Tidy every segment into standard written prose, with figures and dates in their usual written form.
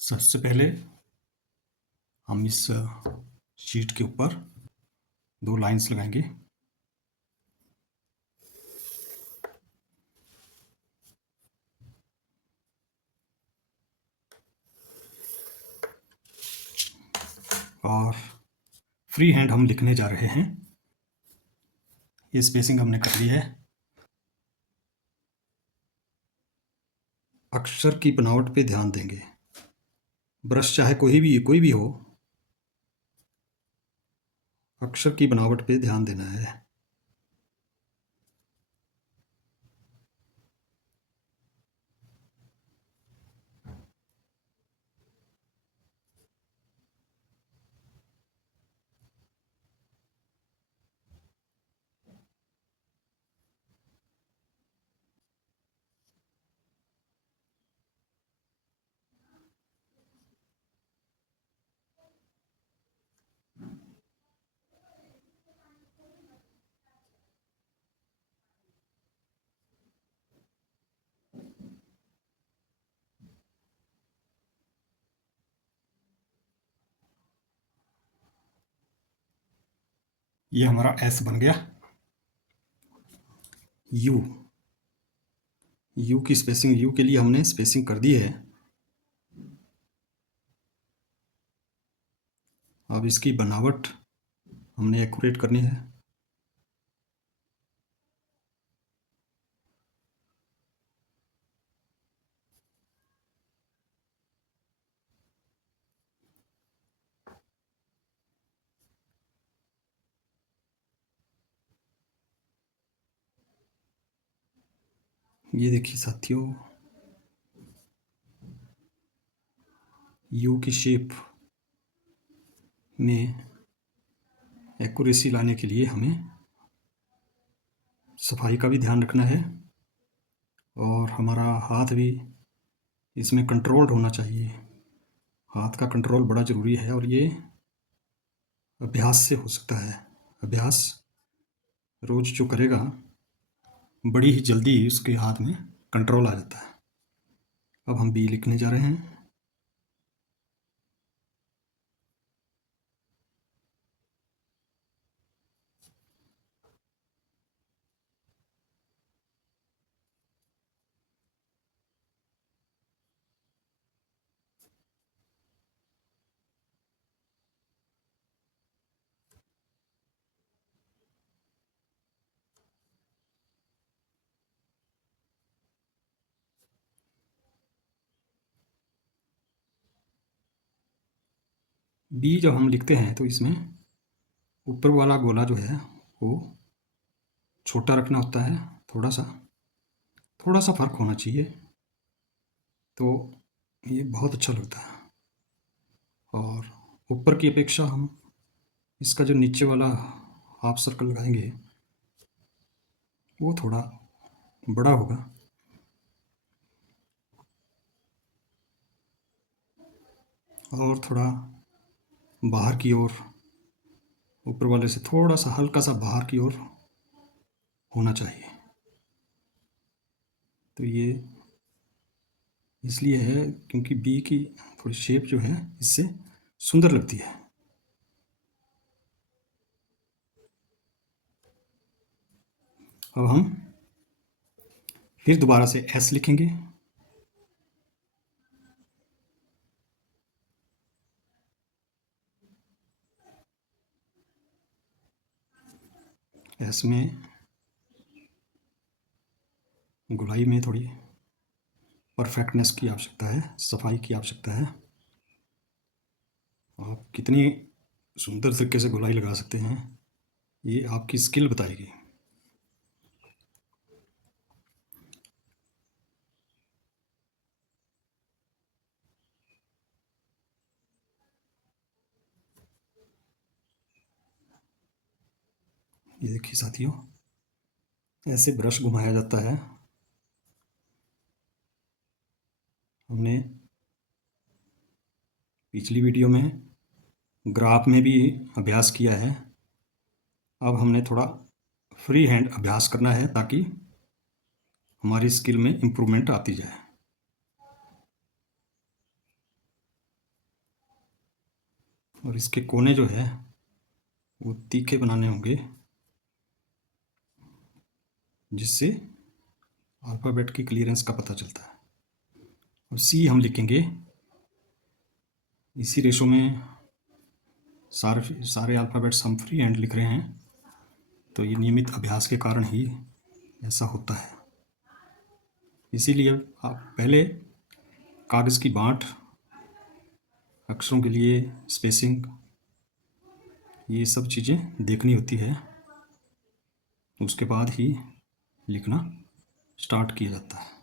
सबसे पहले हम इस शीट के ऊपर 2 लाइंस लगाएंगे। और फ्री हैंड हम लिखने जा रहे हैं। ये स्पेसिंग हमने कर ली है। अक्षर की बनावट पे ध्यान देंगे। ब्रश चाहे कोई भी हो, अक्षर की बनावट पे ध्यान देना है। ये हमारा एस बन गया। यू की स्पेसिंग, यू के लिए हमने स्पेसिंग कर दी है। अब इसकी बनावट हमने एक्यूरेट करनी है। ये देखिए साथियों, यू की शेप में एक्यूरेसी लाने के लिए हमें सफाई का भी ध्यान रखना है और हमारा हाथ भी इसमें कंट्रोल्ड होना चाहिए। हाथ का कंट्रोल बड़ा ज़रूरी है और ये अभ्यास से हो सकता है। अभ्यास रोज़ जो करेगा, बड़ी ही जल्दी उसके हाथ में कंट्रोल आ जाता है। अब हम बी लिखने जा रहे हैं। बी जब हम लिखते हैं तो इसमें ऊपर वाला गोला जो है वो छोटा रखना होता है। थोड़ा सा फर्क होना चाहिए, तो ये बहुत अच्छा लगता है। और ऊपर की अपेक्षा हम इसका जो नीचे वाला हाफ सर्कल लगाएंगे वो थोड़ा बड़ा होगा। और थोड़ा बाहर की ओर, ऊपर वाले से थोड़ा सा हल्का सा बाहर की ओर होना चाहिए। तो ये इसलिए है क्योंकि बी की थोड़ी शेप जो है इससे सुंदर लगती है। अब हम फिर दोबारा से एस लिखेंगे। एस में गुलाई में थोड़ी परफेक्टनेस की आवश्यकता है, सफाई की आवश्यकता है। आप कितनी सुंदर तरीके से गुलाई लगा सकते हैं, ये आपकी स्किल बताएगी। ये देखिए साथियों, ऐसे ब्रश घुमाया जाता है। हमने पिछली वीडियो में ग्राफ में भी अभ्यास किया है। अब हमने थोड़ा फ्री हैंड अभ्यास करना है ताकि हमारी स्किल में इम्प्रूवमेंट आती जाए। और इसके कोने जो है वो तीखे बनाने होंगे, जिससे अल्फ़ाबेट की क्लियरेंस का पता चलता है। और सी हम लिखेंगे इसी रेशो में, सारे अल्फ़ाबेट्स हम फ्री हैंड लिख रहे हैं, तो ये नियमित अभ्यास के कारण ही ऐसा होता है। इसीलिए आप पहले कागज़ की बाँट, अक्षरों के लिए स्पेसिंग, ये सब चीज़ें देखनी होती है, उसके बाद ही लिखना स्टार्ट किया जाता है।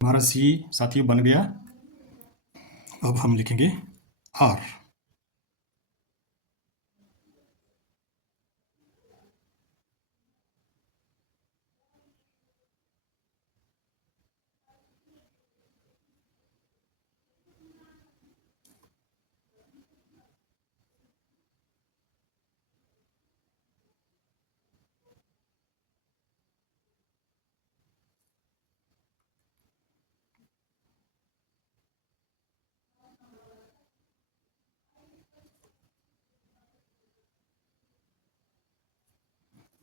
हमारा सी साथियों बन गया। अब हम लिखेंगे आर।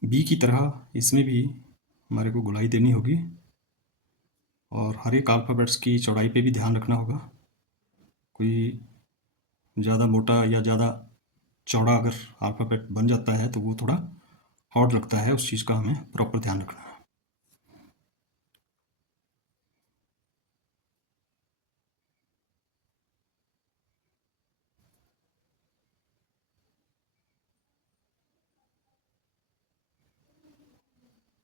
बी की तरह इसमें भी हमारे को गोलाई देनी होगी, और हर एक अल्फ़ाबेट्स की चौड़ाई पे भी ध्यान रखना होगा। कोई ज़्यादा मोटा या ज़्यादा चौड़ा अगर अल्फ़ाबेट बन जाता है तो वो थोड़ा ऑड लगता है, उस चीज़ का हमें प्रॉपर ध्यान रखना है।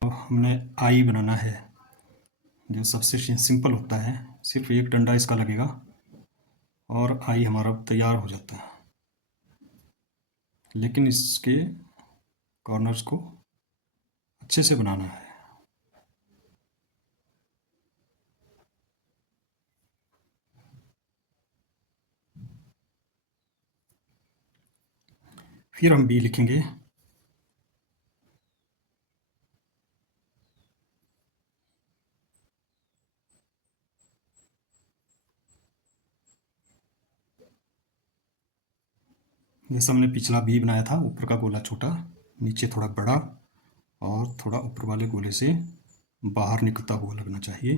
अब हमने आई बनाना है, जो सबसे सिंपल होता है, सिर्फ एक डंडा इसका लगेगा और आई हमारा तैयार हो जाता है। लेकिन इसके कॉर्नर्स को अच्छे से बनाना है। फिर हम बी लिखेंगे। जैसा हमने पिछला बी बनाया था, ऊपर का गोला छोटा, नीचे थोड़ा बड़ा, और थोड़ा ऊपर वाले गोले से बाहर निकलता हुआ लगना चाहिए।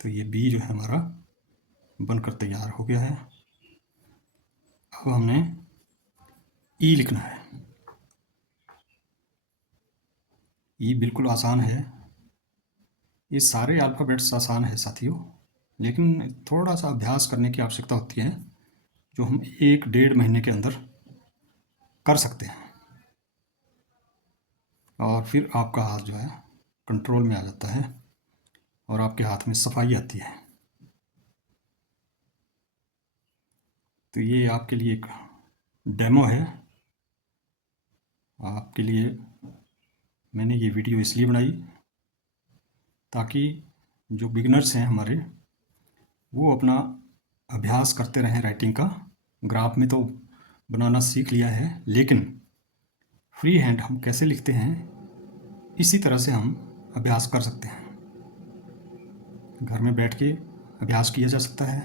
तो ये बी जो है हमारा बनकर तैयार हो गया है। अब हमने ई लिखना है। ई बिल्कुल आसान है, ये सारे अल्फ़ाबेट्स आसान है साथियों, लेकिन थोड़ा सा अभ्यास करने की आवश्यकता होती है, जो हम 1-1.5 महीने के अंदर कर सकते हैं, और फिर आपका हाथ जो है कंट्रोल में आ जाता है और आपके हाथ में सफाई आती है। तो ये आपके लिए एक डेमो है, आपके लिए मैंने ये वीडियो इसलिए बनाई ताकि जो बिगिनर्स हैं हमारे, वो अपना अभ्यास करते रहें राइटिंग का। ग्राफ में तो बनाना सीख लिया है, लेकिन फ्री हैंड हम कैसे लिखते हैं, इसी तरह से हम अभ्यास कर सकते हैं। घर में बैठ के अभ्यास किया जा सकता है।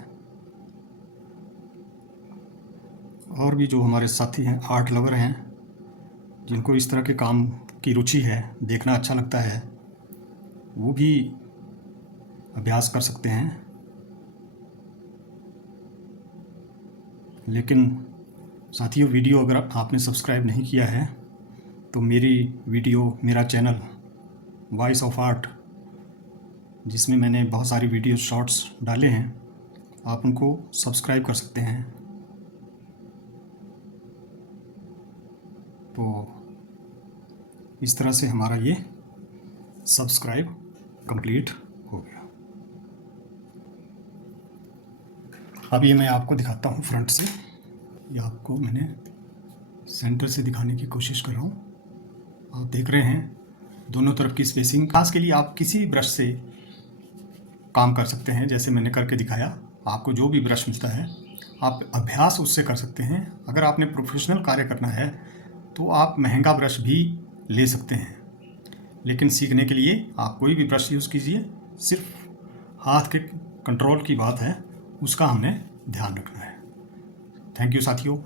और भी जो हमारे साथी हैं, आर्ट लवर हैं, जिनको इस तरह के काम की रुचि है, देखना अच्छा लगता है, वो भी अभ्यास कर सकते हैं। लेकिन साथियों, वीडियो अगर आपने सब्सक्राइब नहीं किया है तो मेरा चैनल वॉइस ऑफ आर्ट, जिसमें मैंने बहुत सारी वीडियो शॉर्ट्स डाले हैं, आप उनको सब्सक्राइब कर सकते हैं। तो इस तरह से हमारा ये सब्सक्राइब कंप्लीट हो गया। अब ये मैं आपको दिखाता हूँ फ्रंट से। ये आपको मैंने सेंटर से दिखाने की कोशिश कर रहा हूँ। आप देख रहे हैं दोनों तरफ की स्पेसिंग। खास के लिए आप किसी ब्रश से काम कर सकते हैं, जैसे मैंने करके दिखाया। आपको जो भी ब्रश मिलता है आप अभ्यास उससे कर सकते हैं। अगर आपने प्रोफेशनल कार्य करना है तो आप महंगा ब्रश भी ले सकते हैं, लेकिन सीखने के लिए आप कोई भी ब्रश यूज़ कीजिए। सिर्फ हाथ के कंट्रोल की बात है, उसका हमने ध्यान रखना है। थैंक यू साथियों।